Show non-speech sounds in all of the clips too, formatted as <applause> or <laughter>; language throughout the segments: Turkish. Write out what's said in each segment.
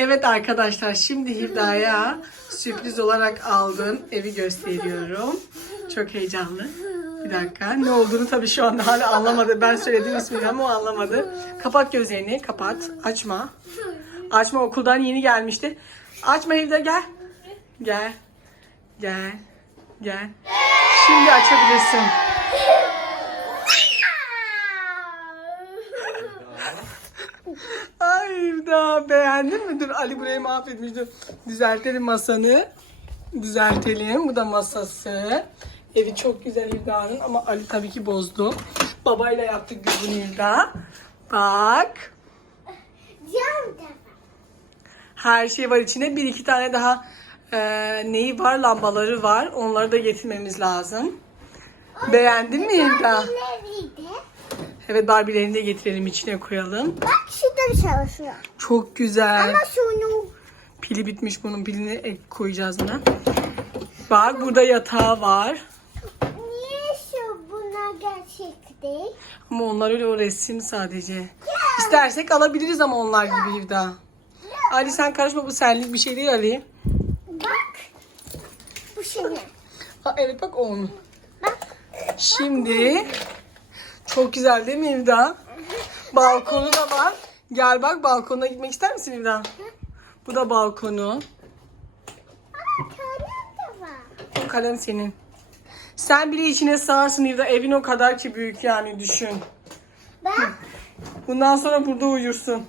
Evet arkadaşlar şimdi Hidaya <laughs> sürpriz olarak aldığım evi gösteriyorum. Çok heyecanlı. Bir dakika. Ne olduğunu tabii şu anda hala anlamadı. Ben söylediğim ismini ama o anlamadı. Kapat gözlerini. Kapat. Açma. Açma okuldan yeni gelmişti. Açma Hidaya gel. Gel. Gel. Gel. Şimdi açabilirsin. Beğendin mi? Dur Ali burayı mahvetmiş. Dur. Düzeltelim masanı. Düzeltelim. Bu da masası. Evi çok güzel İlda'nın ama Ali tabii ki bozdu. Babayla yaptık bunu İlda. Bak. Cam da var. Her şey var içinde. Bir iki tane daha e, neyi var? Lambaları var. Onları da getirmemiz lazım. Beğendin mi İlda? Evet Barbie'lerini de getirelim içine koyalım. Bak şurada çalışıyor. Çok güzel. Ama şunu Pili bitmiş bunun pilini ek koyacağız buna. Bak burada yatağı var. niye şu buna gerçek değil? Ama onlar öyle o resim sadece. İstersek alabiliriz ama onlar gibi bir daha. Ali sen karışma bu senlik bir şey değil Ali. Bak. Bu senin. Aa, evet bak onun. Bak. Şimdi çok güzel değil mi İvda? Balkonu da var. Gel bak balkona gitmek ister misin İvda? Bu da balkonu. Aa kalem de var. O kalem senin. Sen bile içine sığarsın İvda. Evin o kadar ki büyük yani düşün. Bak. Bundan sonra burada uyursun.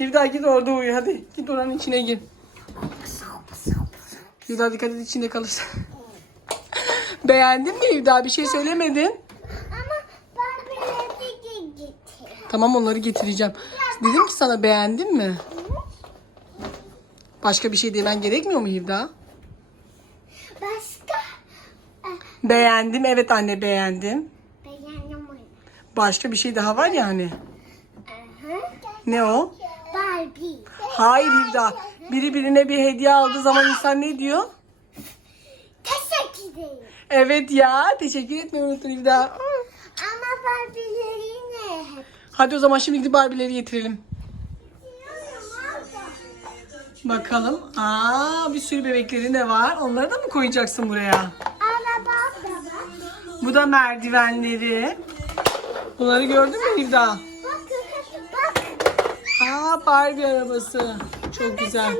Hivda git orada uyu hadi. Git oranın içine gir. Hivda dikkat et içinde kalırsın. <laughs> Beğendin mi Hivda? Bir şey söylemedin. Ama ben böyle de getir. Tamam onları getireceğim. Dedim ki sana beğendin mi? Başka bir şey demen gerekmiyor mu Hivda? Başka Beğendim. Evet anne beğendim. beğendim. Başka bir şey daha var yani. Aha. Ne o? Barbie. Hayır Hivda. Biri birine bir hediye aldığı zaman insan ne diyor? Teşekkür ederim. Evet ya. Teşekkür etmeyi unuttun Hivda. Ama Barbie'leri ne hep? Hadi o zaman şimdi gidip Barbie'leri getirelim. Bakalım. Aa bir sürü bebekleri de var. Onları da mı koyacaksın buraya? Bu da merdivenleri. Bunları gördün mü bak. Aa Barbie arabası. Çok güzel.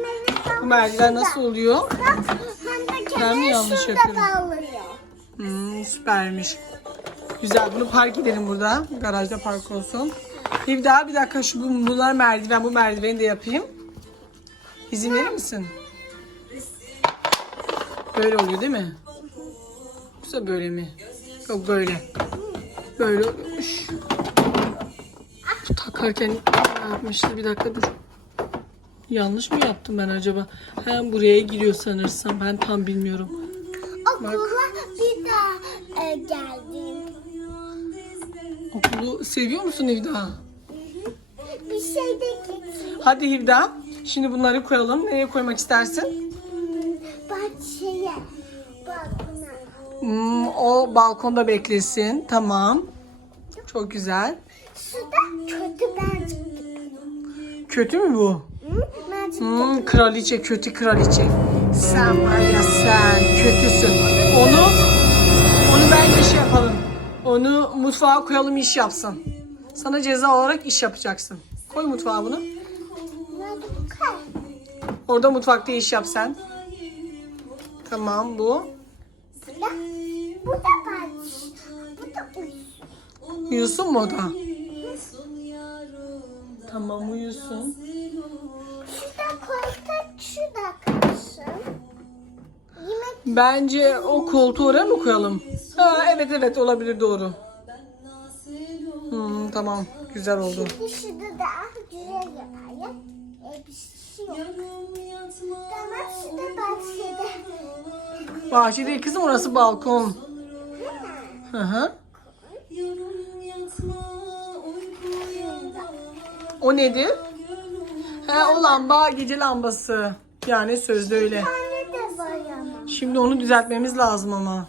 Bu merdiven nasıl oluyor? Ben mi yanlış yapıyorum? Hmm, süpermiş. Güzel. Bunu park edelim burada. Garajda park olsun. Hivda bir dakika şu bu- bunlar merdiven. Bu merdiveni de yapayım. İzin verir misin? Böyle oluyor değil mi? Yoksa böyle mi? Yok böyle. Böyle oluyormuş. Bu takarken yapmıştı? Bir dakika dur. Yanlış mı yaptım ben acaba? Hem buraya giriyor sanırsam. Ben tam bilmiyorum. Okula bir daha e, geldim. Okulu seviyor musun Hivda? Bir şey de. Hadi Hivda. Şimdi bunları koyalım. Nereye koymak istersin? Bahçeye. Balkona. Hmm, o balkonda beklesin. Tamam. Çok güzel. Şurada kötü ben Kötü mü bu? Hı? Ben Hmm, kraliçe, kötü kraliçe. Sen var ya sen kötüsün. Onu, onu bence şey yapalım. Onu mutfağa koyalım iş yapsın. Sana ceza olarak iş yapacaksın. Koy mutfağa bunu. Bu? Orada mutfakta iş yap sen. Tamam bu. Burada. Bu da bahçe. Bu da uyusun. Uyusun mu o da? Tamam uyusun. Şurada koltuk şurada kalsın. Yemek Bence o koltuğu oraya mı koyalım? Ha, evet evet olabilir doğru. Hmm, tamam güzel oldu. şurada da güzel yapayım. E, bir şey yok. Tamam şurada bahçede. Bahçe değil kızım orası balkon. Hı hı. O nedir? He o lamba gece lambası. Yani sözde öyle. Şimdi onu düzeltmemiz lazım ama.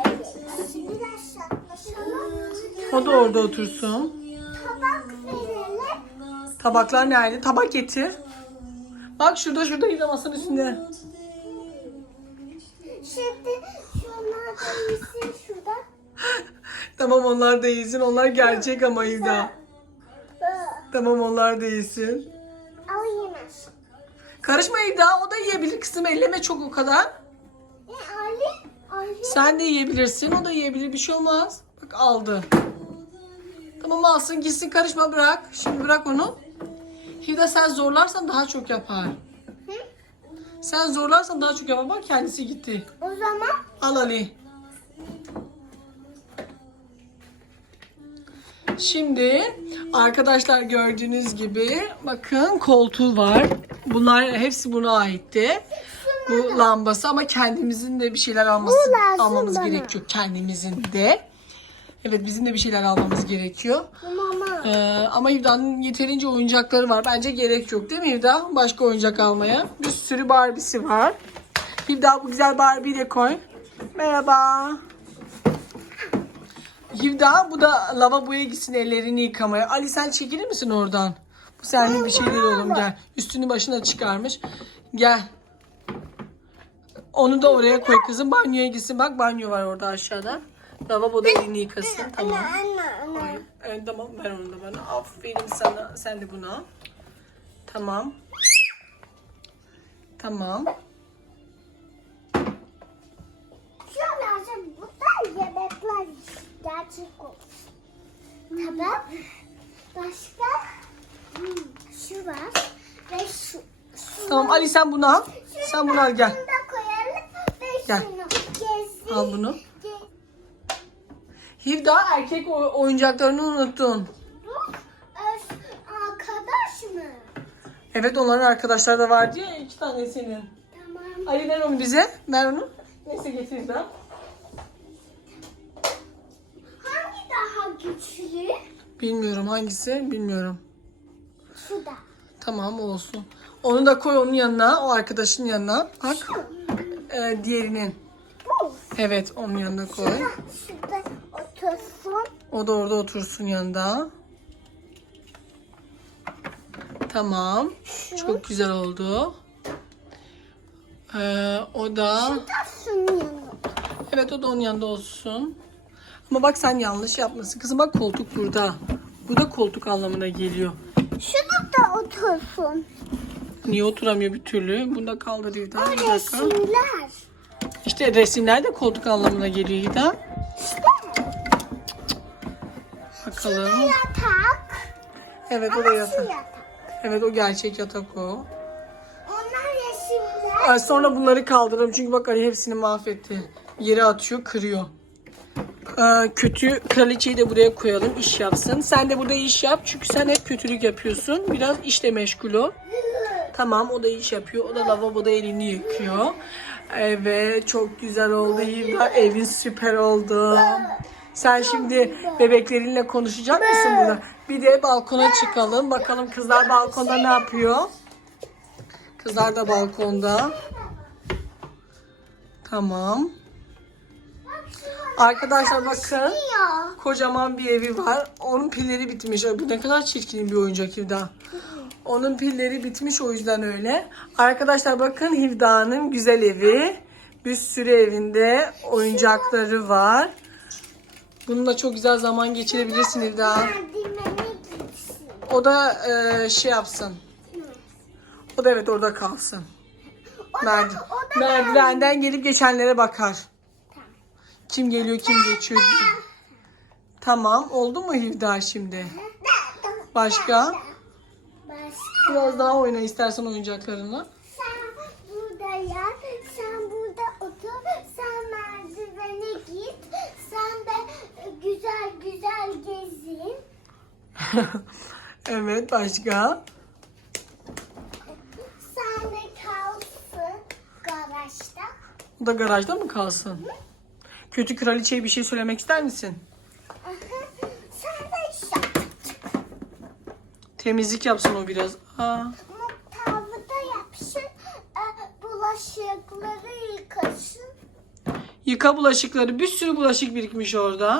O da orada otursun. Tabak verelim. Tabaklar nerede? Tabak getir. Bak şurada şurada İda masanın üstünde. Şimdi şunlar da yesin şurada. <laughs> Tamam onlar da iyisin. Onlar gerçek ama İda. Tamam onlar da iyisin. Al yemez. Karışma İda. O da yiyebilir kızım. Elleme çok o kadar. E Ali? Ali. Sen de yiyebilirsin. O da yiyebilir. Bir şey olmaz. Bak aldı. Tamam alsın gitsin karışma bırak. Şimdi bırak onu. Hida sen zorlarsan daha çok yapar. Hı? Sen zorlarsan daha çok yapar. Bak kendisi gitti. O zaman Al Ali. Şimdi arkadaşlar gördüğünüz gibi bakın koltuğu var. Bunlar hepsi buna aitti. Bu lambası ama kendimizin de bir şeyler alması, almamız bana. gerekiyor. Kendimizin de. Evet bizim de bir şeyler almamız gerekiyor. mama. Ee, ama Hivda'nın yeterince oyuncakları var. Bence gerek yok değil mi Hivda? Başka oyuncak almaya. Bir sürü Barbie'si var. Hivda bu güzel Barbie'yi de koy. Merhaba. Hivda bu da lavaboya gitsin ellerini yıkamaya. Ali sen çekilir misin oradan? Bu senin bir şey değil oğlum gel. Üstünü başına çıkarmış. Gel. Onu da oraya koy kızım. Banyoya gitsin. Bak banyo var orada aşağıda. Lavaboda elini yıkasın. Tamam. Anne anne anne. Evet tamam ver onu da bana. Aferin sana. Sen de buna. Tamam. Tamam. Şuralarda burada yemekler gerçek olsun. Tamam. Başka hmm, şu var ve şu. şu Tamam Ali sen bunu al. Sen bunu al gel. Bunu da Gel. Al bunu. Hivda erkek oyuncaklarını unuttun. Bu öz- arkadaş mı? Evet onların arkadaşları da vardı ya iki tane senin. Tamam. Ali ver onu bize. Ver onu. Neyse getir Hivda. Hangi daha güçlü? Bilmiyorum hangisi bilmiyorum. Şu da. Tamam olsun. Onu da koy onun yanına. O arkadaşın yanına. Bak. Ee, diğerinin. Bu. Evet onun yanına koy. Şurada otursun. O da orada otursun yanında. Tamam. Çok güzel oldu. Ee, o da Da şunun yanına. evet o da onun yanında olsun. Ama bak sen yanlış yapmasın. Kızım bak koltuk burada. Bu da koltuk anlamına geliyor. Şurada da otursun. Niye oturamıyor bir türlü? Bunu da kaldır Hida. O resimler. İşte resimler de koltuk anlamına geliyor Hida. İşte. Bakalım. Yatak. Evet o da Ama yatak. yatak. Evet o gerçek yatak o. Onlar resimler. Ay, Sonra bunları kaldıralım çünkü bak Ali hepsini mahvetti. Yere atıyor, kırıyor. Ee, kötü kraliçeyi de buraya koyalım, iş yapsın. Sen de burada iş yap çünkü sen hep kötülük yapıyorsun. Biraz işle meşgul ol. Tamam o da iş yapıyor. O da lavaboda elini yıkıyor. Evet çok güzel oldu. Evin süper oldu. Sen şimdi bebeklerinle konuşacak mısın burada? Bir de balkona çıkalım. Bakalım kızlar balkonda ne yapıyor? Kızlar da balkonda. Tamam. Arkadaşlar bakın. Kocaman bir evi var. Onun pilleri bitmiş. Bu ne kadar çirkin bir oyuncak Hivda. Onun pilleri bitmiş o yüzden öyle. Arkadaşlar bakın Hivda'nın güzel evi. Bir sürü evinde oyuncakları var. Bununla çok güzel zaman geçirebilirsin gitsin. O da e, şey yapsın. O da evet orada kalsın. Merdi- merdivenden gelip geçenlere bakar. Kim geliyor kim geçiyor diye. Tamam oldu mu Hivda şimdi? Başka? Başka. Biraz daha oyna istersen oyuncaklarını. <laughs> evet başka? Sen de kalsın garajda. O da garajda mı kalsın? Hı? Kötü kraliçeye bir şey söylemek ister misin? Sen de yap. Temizlik yapsın o biraz. Aa. Mutfağında yapsın. E, bulaşıkları yıkasın. Yıka bulaşıkları. Bir sürü bulaşık birikmiş orada.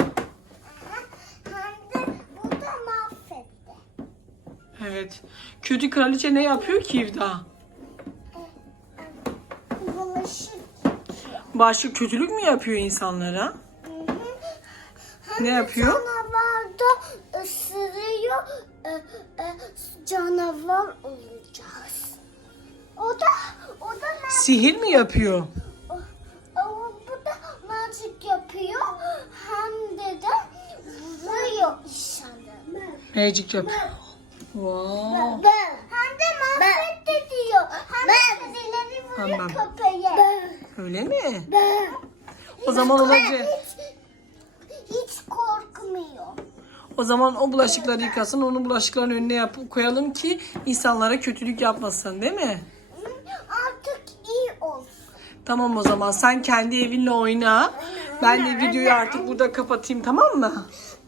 Evet. Kötü kraliçe ne yapıyor ki İvda? Bulaşık. Başka kötülük mü yapıyor insanlara? Ne yapıyor? Canavar da ısırıyor. E, e, canavar olacağız. O da o da? Sihir mi yapıyor? O, o- bu da magic yapıyor. Hem de de vuruyor insanı. Magic yapıyor. Wow. Hem de mahvetti diyor. Hem de kedileri vuruyor Tamam. köpeğe. Öyle mi? O zaman olacak. Hiç, hiç korkmuyor. O zaman o bulaşıkları yıkasın. Onun bulaşıkların önüne yapıp koyalım ki insanlara kötülük yapmasın değil mi? Artık iyi olsun. Tamam o zaman sen kendi evinle oyna. Ben de videoyu artık burada kapatayım tamam mı?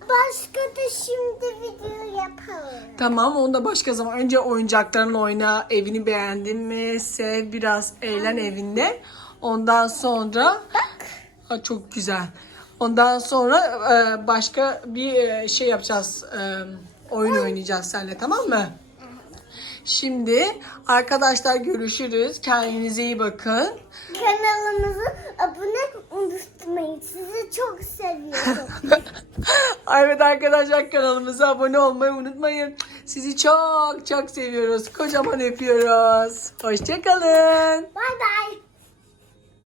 Başka da şimdi video yapalım. Tamam onu da başka zaman. Önce oyuncaklarınla oyna. Evini beğendin mi? Sev biraz eğlen evinde. Ondan sonra Ha, çok güzel. Ondan sonra e, başka bir e, şey yapacağız. E, oyun oynayacağız seninle tamam mı? Şimdi arkadaşlar görüşürüz. Kendinize iyi bakın. Kanalımıza abone unutmayın. Sizi çok seviyorum. <laughs> evet arkadaşlar kanalımıza abone olmayı unutmayın. Sizi çok çok seviyoruz. Kocaman öpüyoruz. Hoşçakalın. Bay bay.